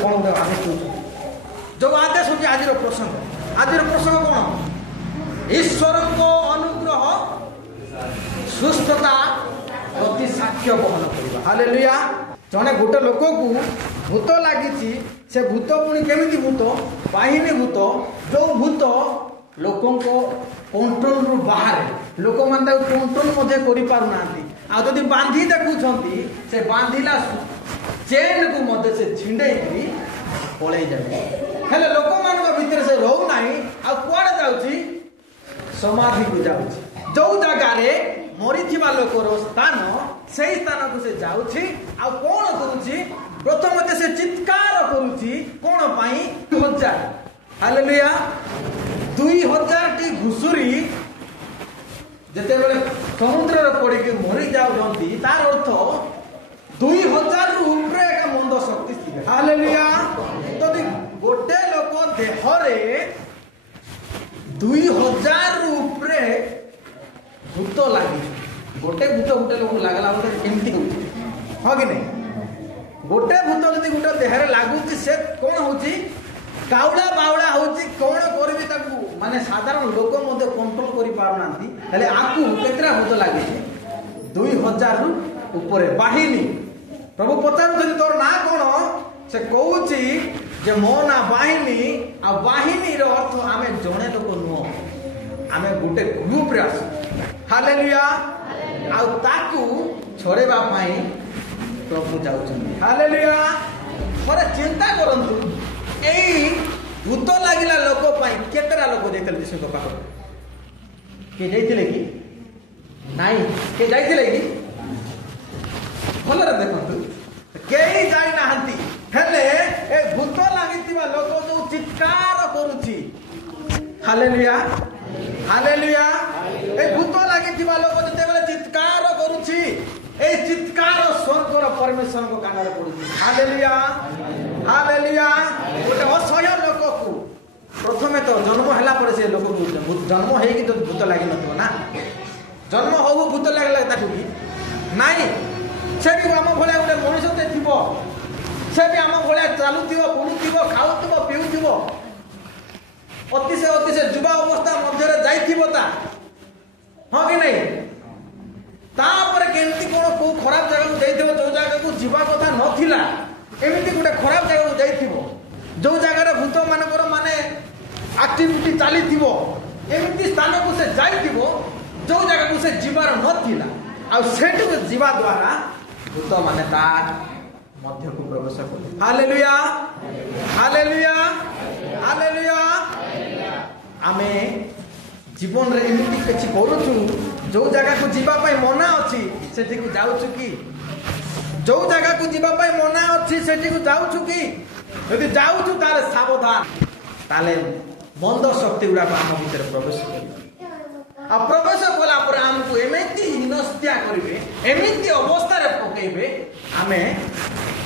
कौन गोटे आदेश दूसरे जो आदेश होची आज प्रसंग कौन ईश्वर को अनुग्रह सुस्थता प्रति साक्ष्य बहन करवा हालेलुया जने गोटे लोक को भूत लगी से भूत पुणी केमिति भूत बाहिनी भूत जो भूत लोक कंट्रोल रु बाहर लोक मैंने कंट्रोल कर पारना आदि बांधी देखुं से बांधिला चेन को मध्य से छिंडे पलि जाए हेले लोक मान भितर से रोना आड़े जाऊँगी समाधि को जाऊँगी जो जगार मरी लोकर स्थान से स्थान को से जाऊँगी आ कौन करुच्ची प्रथम से चित्कार करुच्ची कौन पाई 2000 हालेलुया 2000 टी घुसुरी जिते बड़े समुद्र पड़ी मरी जाऊँगी तार अर्थ 2000 रु ऊपर एक मंद शक्ति हालेलुया तो गोटे लोक देहरे 2000 रु ऊपर भूत लगी गोटे भूत गोटे लोक लगला केमती हाँ कि नहीं गोटे भूत जब गोटे देहरे लगुच से कौन होची काउला बाउला होची कौन करी माने साधारण लोक कंट्रोल कर पारना हेले आकु केतरा भूत लगी 2000 रु ऊपर बाहिनी प्रभु पचार तोर ना कौन से कहूँ जे मो ना बाहिनी आ बाहिनी रो अर्थ आमे जणे लोक नुह आमे गोटे ग्रुप रे आसु हालेलुया आ ताकू छोड़ेबा पाई प्रभु जाउछन हालेलुया थोड़े चिंता करंतु एई भूत लागिला लोक पाई केतरा लोक जेतल दिसो पाख के जाइतिले कि नाही के जाइतिले कि भलरे देखंतु केही जाई नाहंती हेले ए भूत लागितिबा लोक जो चित्कार करूची हालेलुया हालेलुया ए भूत लागितिबा लोक जते बेले चित्कार करूची ए चित्कार स्वर्गर परमेश्वर को कानरे पडुची हालेलुया हालेलुया गोटे असह्य लोक को प्रथमे तो जन्म हला पर से लोक को जन्म हेई कि तो भूत लागि नथो ना जन्म हो भूत लागला ताकू कि नाही से भी आम भाया गोटे मनुष्य थो से भी आम भाया चलुव बुणुव खाऊ पीऊ अतिशय युवा अवस्था मध्य जाता हाँ कि नहीं तापर केमती कौन कौ खराब जगह को जो जगह को जीवा कथा नाला एमती गोटे खराब जगह को जाइथिबो जो जगह भूत मानकर माने एक्टिविटी चली एमती स्थान को से जाइथिबो जो जगह को से जीवार नथिला आ सेठी को जीवा द्वारा भूत माने तार मध्य को प्रवेश कर हालेलुया हालेलुया हालेलुया आमे जीवन रे एमती किछि करूछु जो जगह को जीवा पाई मना अछि सेठी को जाउछु कि जो जगह को जीवा पाई मना अछि सेठी को जाउछु कि यदि जाउछु ताले सावधान ताले मंद शक्ति गुडा आम भीतर प्रवेश कर आ प्रवेश कला पर हमको एमती हिनस्त्या करेंगे एमती अवस्था रे पकेबे आमे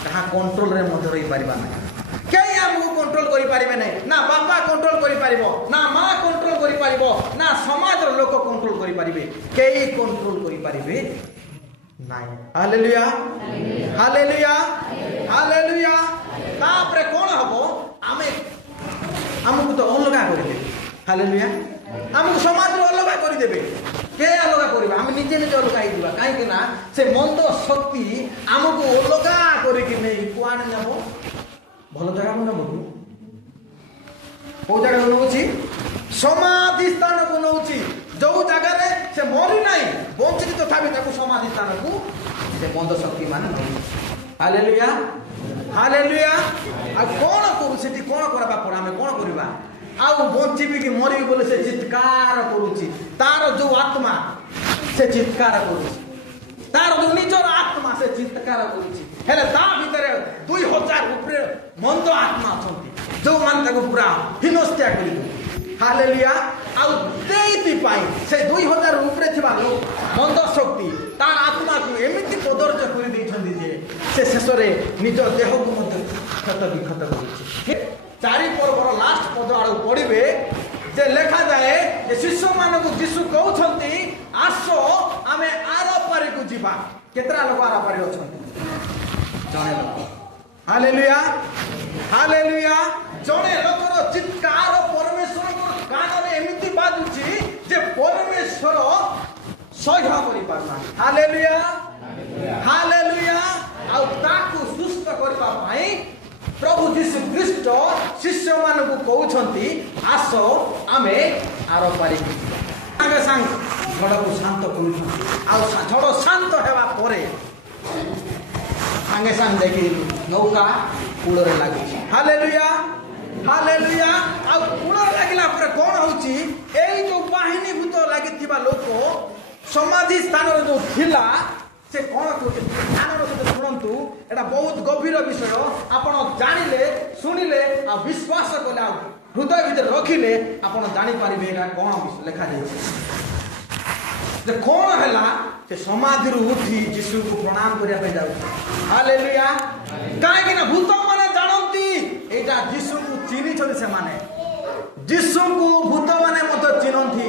कहा कंट्रोल रे मध्य रही परिबा ना कई हमको कंट्रोल करि परिबे नै ना बापा कंट्रोल करि परिबो ना मां कंट्रोल करि परिबो ना समाज रो लोक कंट्रोल करि परिबे कई कंट्रोल करि परिबे नाही हालेलुया हालेलुया हालेलुया तापरे कोन हबो आमे हमको तो अलगा करिबे हालेलुया हमको समाज रो अलगा करि देबे के अलगा करिबा हम निजे निजे अलगा ही दिबा काहे कि ना से मंद शक्ति हमको अलगा करि कि नै कुआन नबो भलो जगह मन नबो को जगह नउची समाधि स्थान को नउची जो जगह रे से मरि नाही बंचित तथापि ताको समाधि स्थान को से मंद शक्ति मान नउची हालेलुया हालेलुया आ कोन करू सेठी कोन करबा पर हम कोन करबा आउ बंचीबी कि मरबी बोले से चित्कार करुची तार जो आत्मा से चित्कार करुची तार जो निजर आत्मा से चित्कार करुची हेले ता भीतर 2000 ऊपर मंद आत्मा अछंती जो मान ताको पूरा हिनस्त्या करी हालेलुया आउ देती पाई से 2000 ऊपर थिबा लोक मंद शक्ति तार आत्मा को एमिति पदर्ज करी दैछंती जे से शेषरे निज देह को मत क्षत विक्षत करुची चारि पर्वर लास्ट पद आड़ पढ़े जे लेखा जाए शिष्य मान को जीशु कहते आस आम आर पारी को जीवा केतरा लोक आर पारी अच्छा जड़े लोक हालेलुया हालेलुया जड़े लोकर चित्कार परमेश्वर कान एमती बाजुची जे परमेश्वर सह्य करि पारना हालेलुया हालेलुया आ ताकू सुस्त करबा पई प्रभु यीशु ख्रीष्ट शिष्य मानकु कहउछंती आस आमे आरो पारी संगे संग झड़को शांत करूछंती आ झड़ शांत हेबा परे संगे संग देखि नौका कूड़रे लागि हालेलुया हालेलुया आ कूड़रे लागिला परे कोन होउची एई जो बाहिनी भूत लागिथिबा लोक समाधि स्थान रे जो थिला से कौन कहते ध्यान सहित शुणु एटा बहुत गभीर विषय आपण जानिले सुनिले आ विश्वास कले हृदय भीतर रखिले आपण जानि पारिबे एटा कौन लिखा जाय जे कौन हैला से समाधि रु उठी यीशु को प्रणाम करिया पे जाउ हालेलुया काहे कि ना भूत माने जानंती एटा यीशु को चिनी छथि से माने यीशु को भूत माने मत चिनंती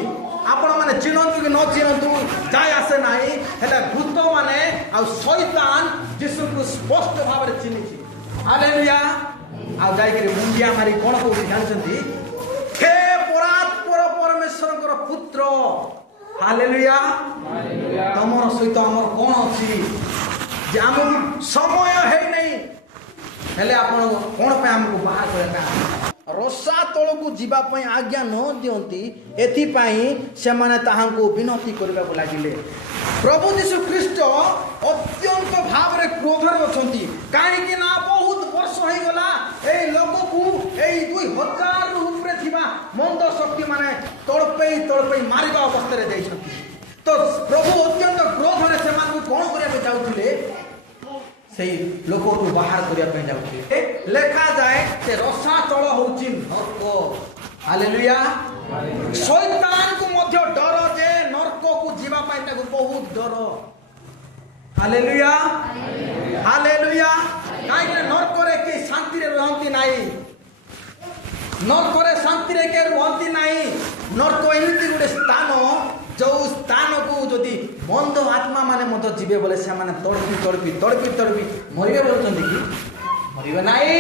आपण माने चिनंतु कि न चिनंतु जाय आसे नाही हेले भूत माने आ शैतान यीशु को स्पष्ट भाव रे चिनिछि हालेलुया आ जाय के मुंडिया मारी कोन को जानछंती हे परात्पर परमेश्वर कर पुत्र हालेलुया हालेलुया तमर सहित हमर कोन अछि जे हम समय है नहीं हेले आपण कोन पे हमको बाहर करता रसा तल को जीवा पई आज्ञा न दियंती एथि पई से माने ताहांको विनती करबा को लागिले प्रभु यीशु ख्रीष्ट अत्यंत भाव रे क्रोध रे अछंती काहे कि ना बहुत वर्ष होई गला एई लोक को एई 2000 ऊपर थिबा मंद शक्ति माने तड़पई मारिबा अवस्था रे दैछंती तो प्रभु अत्यंत क्रोध रे से मानकु कोन करिया पे जाउथिले सेई लोक को बाहर करिया पे जाउथिले लेखा जाए से रसा तळ होउची नरक हालेलुया शैतान को मध्य डर जे नरक को जीवा पाई ताको बहुत डर हालेलुया हालेलुया काहे कि नरक रे के शांति रे रहंती नाही नरक रे शांति रे के रहंती नाही नरक एमिति गुडे स्थान जो स्थान को जदि मंद आत्मा माने मत जीवे बोले से माने तड़पी मरिबे बोलछंती कि मरिबे नाही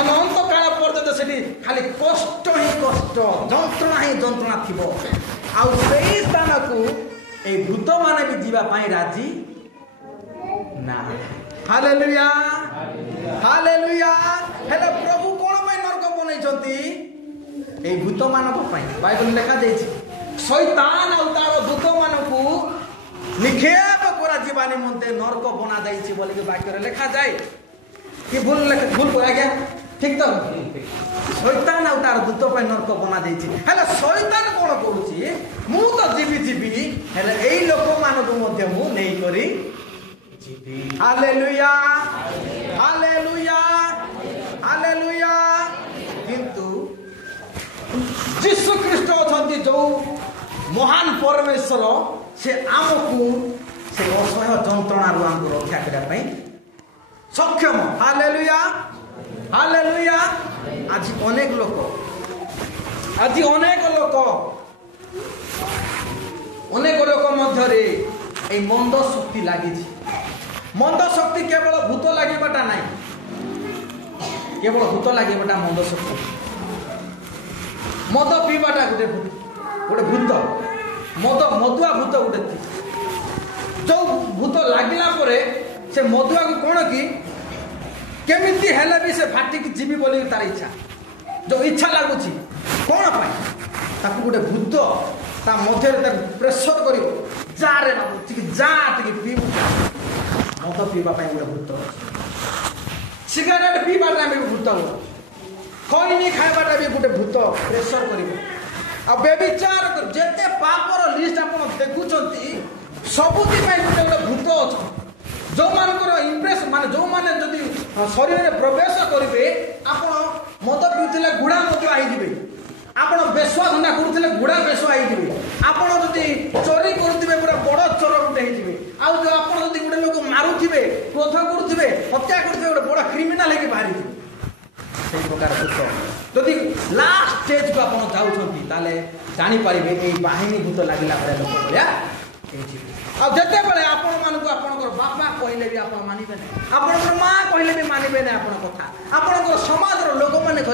अनंत काल पर्यंत सेठी खाली कष्ट ही कष्ट जंत्रणा ही जंत्रणा थिबो आ सेही स्थान को ए भूत माने भी जीवा पाई राजी ना हालेलुया हालेलुया हेले प्रभु कोन में नरक बनैछंती ए भूत मानक पाई बाइबल लिखा जायछि शैतान और तार दूत मानकु निक्षेप करा जीवा निमंते नरक बना जायछि बोली के वाक्य रे लिखा जाय कि भूल को आज्ञा ठीक तो शैतान और तार दूत पे नरक बना जायछि हेले शैतान कोन करूछि मु तो जीवी हेले एई लोक मानकु मध्ये मु नै करी जीवी हालेलुया हालेलुया हालेलुया किंतु यीशु ख्रीष्ट अछंती जो महान परमेश्वर से आमको से असह्य जंत्रणा रु हमको रक्षा करबा पई सक्षम हालेलुया हालेलुया आज अनेक लोक मध्य रे ए मंद शक्ति लागि मंद शक्ति केवल भूत लागिबाटा नाही केवल भूत लागिबाटा मंद शक्ति मद पीबाटा गोटे भूत मदुआ भूत गोटे जो भूत लागिला परे से मदुआ को कोन कि केमिति हेले भी से फाटी की जीवी बोली तार इच्छा जो इच्छा लागुची कोन पाई ताकू गोटे भूत ता मध्य रे प्रेशर करियो जा रे बाबू टिक जा टिक पी मद पीबा पाई गोटे भूत सिगरेट पीबा रे भी भूत खैनी खाइबाटा भी गोटे भूत प्रेशर करियो आ बेविचार जेते पापर लिस्ट आपण देखुचंती सबुति पई गोटे भूत अछि जो मानकर इंप्रेस माने जो माने जदी शरीर रे प्रवेश करिवे आपण मद पीउथिले गुडा मद आइ दिबे आपण बेसवा धंदा करूथिले गुडा बेसवा आइ दिबे आपण जदी चोरी करूथिबे पूरा बड़ चोर गुटे हि दिबे आ जो आपण जदी गुटे लोक मारुथिबे क्रोध करूथिबे हत्या करूथिबे गोटे बड़ क्रिमिनल हेके बाहरी दिबे सेही प्रकार भूत जदि लास्ट स्टेज को आपण जाउछंती ताले जानि परिबे एई बाहिनी भूत लागिला परे लोक बलिया एठी आ जते बेले आपण मानको आपनकर बापा कहले भी आपण मानिबे नै आपनकर मां कहले भी मानिबे नै आपण कथा आपनकर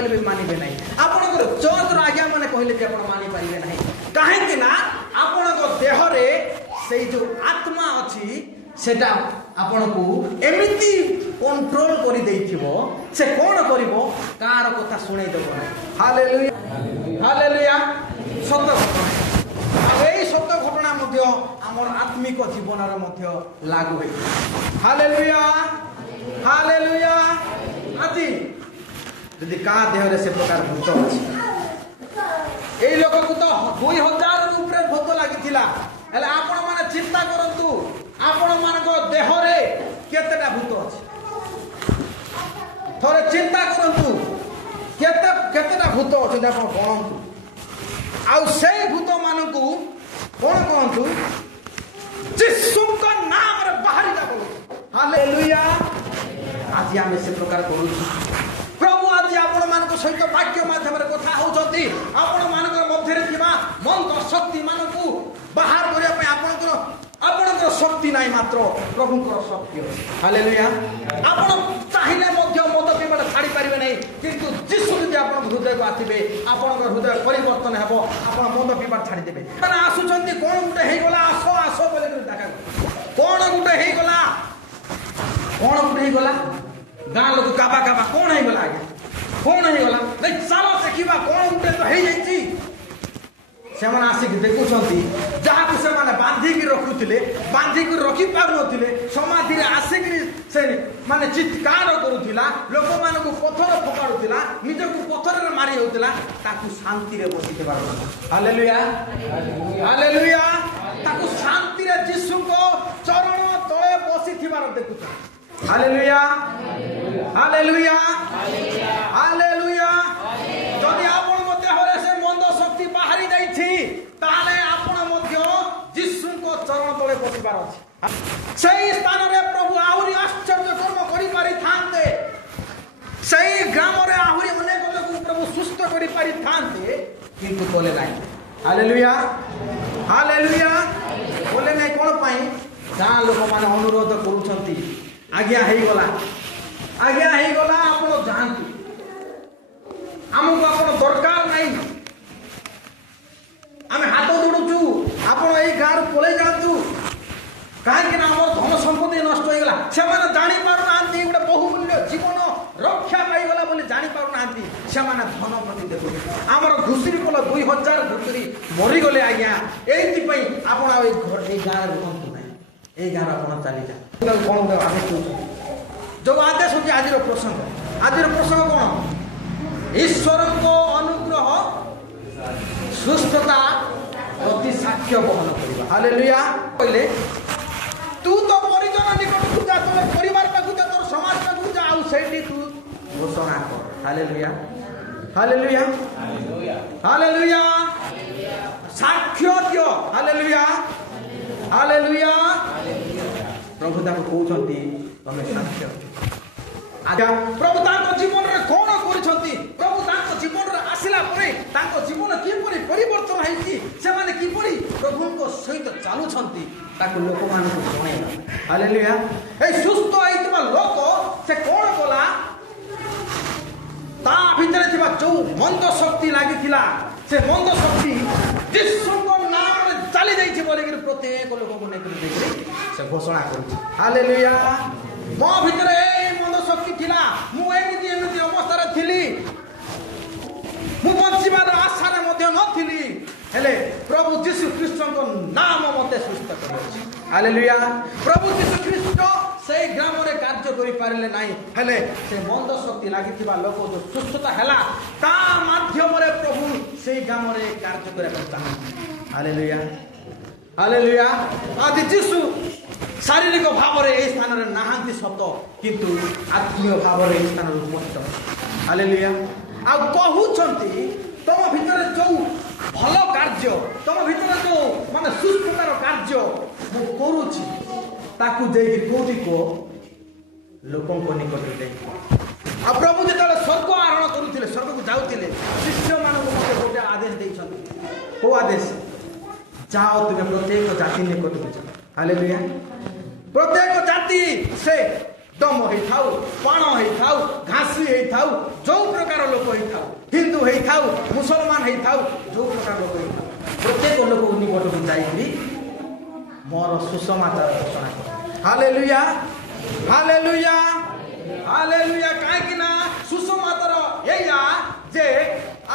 कहले भी मानिबे नहीं आपनकर चर्चर आज्ञा माने कहले भी आपण मानि पारिबे नहीं काहे ना आपनकर देह रे से जो आत्मा अछि सेटा आपनको एमिति कंट्रोल करि देइथिबो से कोन करिवो कार कथा सुनै देबो हालेलुया हालेलुया सत्य घटना एई सत्य घटना मध्य हमर आत्मिक जीवन रे मध्य लागू होई हालेलुया हालेलुया आदि यदि का देह रे से प्रकार भूत अछि एई लोक को तो 2000 रू ऊपर भूत लागिथिला हेले आपण माने चिंता करंतु आपण मानको देह रे केतेटा भूत अछि थोड़े चिंता करंतु केतेटा भूत अछि आपण कोनंतु आउ से भूत मानकु कोन कहंतु जिसुका नाम रे बाहरी जा बोलो हालेलुया आज हम से प्रकार करू प्रभु आज आपण मानको सहित वाक्य माध्यम रे कथा होउछंती आपण मानको मध्य रे थिबा मन शक्ति मानकु बाहर करिया पे आपणकर शक्ति नाही मात्र प्रभुଙ୍କର शक्ति ଅଛି हालेलुया आपण चाहिले मध्य मद पिबा छाडी परिबे नाही किंतु जिसु जे आपण हृदय को आथिबे आपणकर हृदय परिवर्तन हेबो आपण मद पिबा छाडी देबे माने आसुचंती कोन गुटे हेई गला आसो आसो बोले डाका कोन गुटे हेई गला गां लोक काबा काबा कोन हेई गला आगे कोन हेई गला नहीं चलो देखिबा कोन गुटे तो हेई जाईची से माने आसिक देखुछंती जहा को से माने बांधी की रखी पार नथिले समाधि रे आसिक से माने चित्कार करूथिला लोक मान को पत्थर फकाडुथिला निज को पत्थर रे मारी होतिला ताकू शांति रे बसिते बारो हालेलुया हालेलुया ताकू शांति रे यीशु को चरण तळे बसिथिबार देखुछ हालेलुया हालेलुया हालेलुया जदि आपण मते हरे से मंद शक्ति बाहरी जाईछि ताले आपण मध्य यीशु को चरण तळे बसिबार अछि सेही स्थान रे प्रभु आहुरी आश्चर्य कर्म करि पारि थांते सेही ग्राम रे आहुरी अनेक लोक प्रभु सुस्त करि पारि थांते किंतु बोले नाही हालेलुया हालेलुया बोले नाही कोन पई जा लोक माने अनुरोध करूछंती आज्ञा हेई गला आपण जानतु हमको आपण दरकार नाही आमे हाथ जोड़ुचु आपण एई गार पळे जानतु काहे कि ना हमर धन संपत्ति नष्ट होई गला से माने जानि पारु नांती एटा बहुमूल्य जीवन रक्षा पाई गला बोली जानि पारु नांती से माने धन प्रति देखु हमर घुसरी कोला 2000 घुसरी मरि गले आज्ञा एति पई आपण एई घर एई गार रुकंतु नाही एई गार आपण चली जा कोन आदेश जो आदेश होची आजिर प्रसंग कोन ईश्वर को अनुग्रह सुस्थता प्रति साक्ष्य बहन करिबा हालेलुया कहले तू तो परिजन निकट को जा तो परिवार पाखु जा तोर समाज पाखु जा आउ सेठी तू घोषणा कर हालेलुया हालेलुया हालेलुया साक्ष्य दियो हालेलुया हालेलुया प्रभु ताको कहउछंती तमे साक्ष्य आज्ञा प्रभु ताको जीवन रे कोन करिसंती प्रभु ताको जीवन रे आसिला परे ताको जीवन किपरि परिवर्तन हैछि से माने किपरि प्रभु को सहित चालू छंती ताको लोक मान को जणाइला हालेलुया ए सुस्त आइतबा लोक से कोन कोला ता भीतर थिबा जो मंद शक्ति लागिथिला से मंद शक्ति यीशु को नाम रे चली जाइछि बोले कि प्रत्येक लोक को नेकरि देखि से घोषणा करू हालेलुया मो भीतर ए मंद शक्ति थिला मु एमिति अवस्था रे थिली मु बंचिबार आशा रे मध्य नथिली हेले प्रभु यीशु ख्रीष्ट को नाम मते सुस्त करछि हालेलुया प्रभु यीशु ख्रीष्ट से ग्राम रे कार्य करि पारिले नाही हेले से मंद शक्ति लागिथिबा लोक जो सुस्थता हैला ता माध्यम रे प्रभु से ग्राम रे कार्य करे चाहନ୍ତି हालेलुया हालेलुया आदि यीशु शारीरिक भाव रे ए स्थान रे नाहांती सत किंतु आत्मीय भाव रे ए स्थान रे उपस्थित हालेलुया आ कहउछंती तम भीतर जो भल कार्य तम भीतर जो माने सुस्थतार कार्य मु करूछि ताकू देई कोठी को लोकन को निकट दे आ प्रभु जेतले स्वर्ग आरोहण करूथिले स्वर्ग को जाउथिले शिष्य मानक मते गोटे आदेश देइछथि को आदेश जाओ तुमे प्रत्येक जाति निकट को जाओ हालेलुया प्रत्येक जाति से दम होई थाउ पाण होई थाउ घासी होई थाउ जो प्रकार लोक ହେଇଥାଉ, ହିନ୍ଦୁ ହେଇଥାଉ, ମୁସଲମାନ ହେଇଥାଉ, ଯୋଉ ପ୍ରକାର ଲୋକ ହେଇଥାଉ, ପ୍ରତ୍ୟେକ ଲୋକ ନିକଟକୁ ଯାଇକରି ମୋର ସୁସମାଚାର ଘୋଷଣା କର। Hallelujah, hallelujah, hallelujah. କାହିଁକି ନା ସୁସମାଚାର ଏଇଆ ଯେ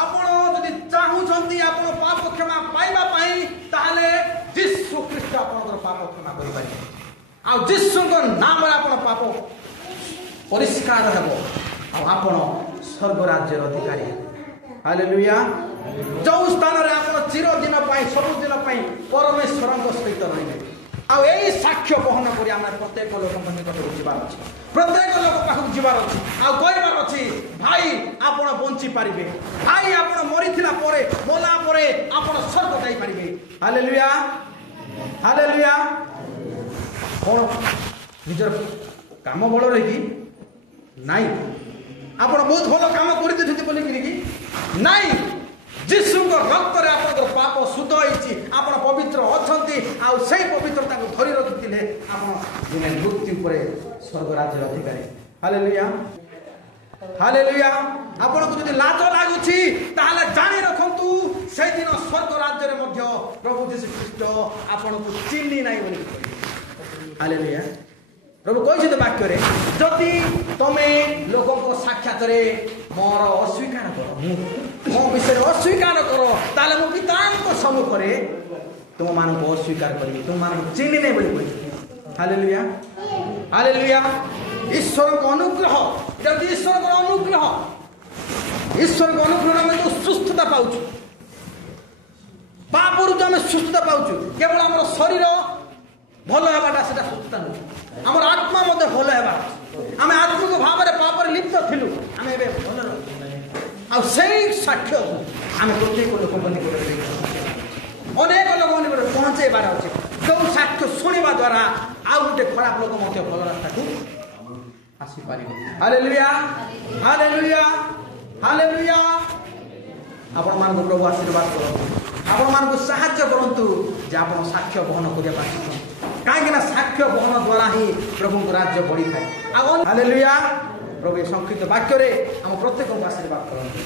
ଆପଣ ଯଦି ଚାହୁଁଛନ୍ତି ଆପଣ ପାପ କ୍ଷମା ପାଇବା ପାଇଁ, ତାହେଲେ ଯୀଶୁ ଖ୍ରୀଷ୍ଟ ଆପଣଙ୍କର ପାପ କ୍ଷମା କରିପାରିବେ। ଆଉ ଯୀଶୁଙ୍କ ନାମରେ ଆପଣ ପାପ ପରିଷ୍କାର ହେବ, ଆଉ ଆପଣ ସ୍ୱର୍ଗ ରାଜ୍ୟର ଅଧିକାରୀ ହେବେ। ହାଲେଲୁୟା। ଯେଉଁ ସ୍ଥାନରେ ଆପଣ ଚିରଦିନ ପାଇଁ ସବୁଦିନ ପାଇଁ ପରମେଶ୍ୱରଙ୍କ ସହିତ ରହିବେ। ଆଉ ଏଇ ସାକ୍ଷ୍ୟ ବହନ କରି ଆମେ ପ୍ରତ୍ୟେକ ଲୋକଙ୍କ ନିକଟକୁ ଯିବାର ଅଛି, ପ୍ରତ୍ୟେକ ଲୋକ ପାଖକୁ ଯିବାର ଅଛି, ଆଉ କହିବାର ଅଛି ଭାଇ ଆପଣ ବଞ୍ଚି ପାରିବେ, ଭାଇ ଆପଣ ମରିଥିଲା ପରେ ମଲା ପରେ ଆପଣ ସ୍ୱର୍ଗ ଯାଇପାରିବେ। Hallelujah, hallelujah. କ'ଣ ନିଜର କାମ ବଳରେ କି ନାଇଁ, ଆପଣ ବହୁତ ଭଲ କାମ କରିଦେଇଛନ୍ତି ବୋଲିକିରି କି ନାଇଁ, ଯୀଶୁଙ୍କ ରକ୍ତରେ ଆପଣଙ୍କର ପାପ ଶୁଦ୍ଧ ହେଇଛି, ଆପଣ ପବିତ୍ର ଅଛନ୍ତି, ଆଉ ସେଇ ପବିତ୍ରତାକୁ ଧରି ରଖିଥିଲେ ଆପଣ ଦିନେ ମୃତ୍ୟୁ ଉପରେ ସ୍ୱର୍ଗ ରାଜ୍ୟର ଅଧିକାରୀ। Hallelujah, hallelujah. ଆପଣଙ୍କୁ ଯଦି ଲାଜ ଲାଗୁଛି ତାହେଲେ ଜାଣି ରଖନ୍ତୁ ସେଇଦିନ ସ୍ୱର୍ଗ ରାଜ୍ୟରେ ମଧ୍ୟ ପ୍ରଭୁ ଯୀଶୁ ଖ୍ରୀଷ୍ଟ ଆପଣଙ୍କୁ ଚିହ୍ନି ନାହିଁ ବୋଲି କହିବେ। ହାଲେଲୁୟା। ପ୍ରଭୁ କହିଛନ୍ତି ବାକ୍ୟରେ, ଯଦି ତମେ ଲୋକଙ୍କ ସାକ୍ଷାତରେ ମୋର ଅସ୍ୱୀକାର କର, ମୋ ବିଷୟରେ ଅସ୍ୱୀକାର କର, ତାହେଲେ ମୁଁ ପିତାଙ୍କ ସମ୍ମୁଖରେ ତୁମମାନଙ୍କୁ ଅସ୍ୱୀକାର କରିବି, ତୁମମାନଙ୍କୁ ଚିହ୍ନି ନାହିଁ ବୋଲି କହିଥିଲି। Hallelujah, hallelujah. ଈଶ୍ୱରଙ୍କ ଅନୁଗ୍ରହ, ଏଇଟା ହେଉଛି ଈଶ୍ୱରଙ୍କର ଅନୁଗ୍ରହ। ଈଶ୍ୱରଙ୍କ ଅନୁଗ୍ରହ ଆମେ ଯେଉଁ ସୁସ୍ଥତା ପାଉଛୁ, ପାପରୁ ଯେଉଁ ଆମେ ସୁସ୍ଥତା ପାଉଛୁ, କେବଳ ଆମର ଶରୀର ଭଲ ହେବାଟା ସେଟା ସୁସ୍ଥତା ନୁହେଁ, ଆମର ଆତ୍ମା ମଧ୍ୟ ଭଲ ହେବା। ଆମେ ଆତ୍ମିକ ଭାବରେ ପାପରେ ଲିପ୍ତ ଥିଲୁ, ଆମେ ଏବେ ଭଲ ରହୁଛୁ। ଆଉ ସେଇ ସାକ୍ଷ୍ୟକୁ ଆମେ ପ୍ରତ୍ୟେକ ଲୋକଙ୍କ ନିକଟରେ ଅନେକ ଲୋକଙ୍କ ନିକଟରେ ପହଞ୍ଚେଇବାର ଅଛି, ଯେଉଁ ସାକ୍ଷ୍ୟ ଶୁଣିବା ଦ୍ୱାରା ଆଉ ଗୋଟେ ଖରାପ ଲୋକ ମଧ୍ୟ ଭଲ ରାସ୍ତାକୁ ଆସିପାରିବ। Hallelujah, hallelujah, hallelujah. ଆପଣମାନଙ୍କୁ ପ୍ରଭୁ ଆଶୀର୍ବାଦ କରନ୍ତୁ, ଆପଣମାନଙ୍କୁ ସାହାଯ୍ୟ କରନ୍ତୁ ଯେ ଆପଣ ସାକ୍ଷ୍ୟ ବହନ କରିବା ପାଇଁ, କାହିଁକି ନା ସାକ୍ଷ୍ୟ ବହନ ଦ୍ୱାରା ହିଁ ପ୍ରଭୁଙ୍କ ରାଜ୍ୟ ବଢ଼ିଥାଏ। ଆଉ ହାଲେଲୁୟା। ପ୍ରଭୁ ଏ ସଂକ୍ଷିପ୍ତ ବାକ୍ୟରେ ଆମ ପ୍ରତ୍ୟେକଙ୍କୁ ଆଶୀର୍ବାଦ କରନ୍ତୁ।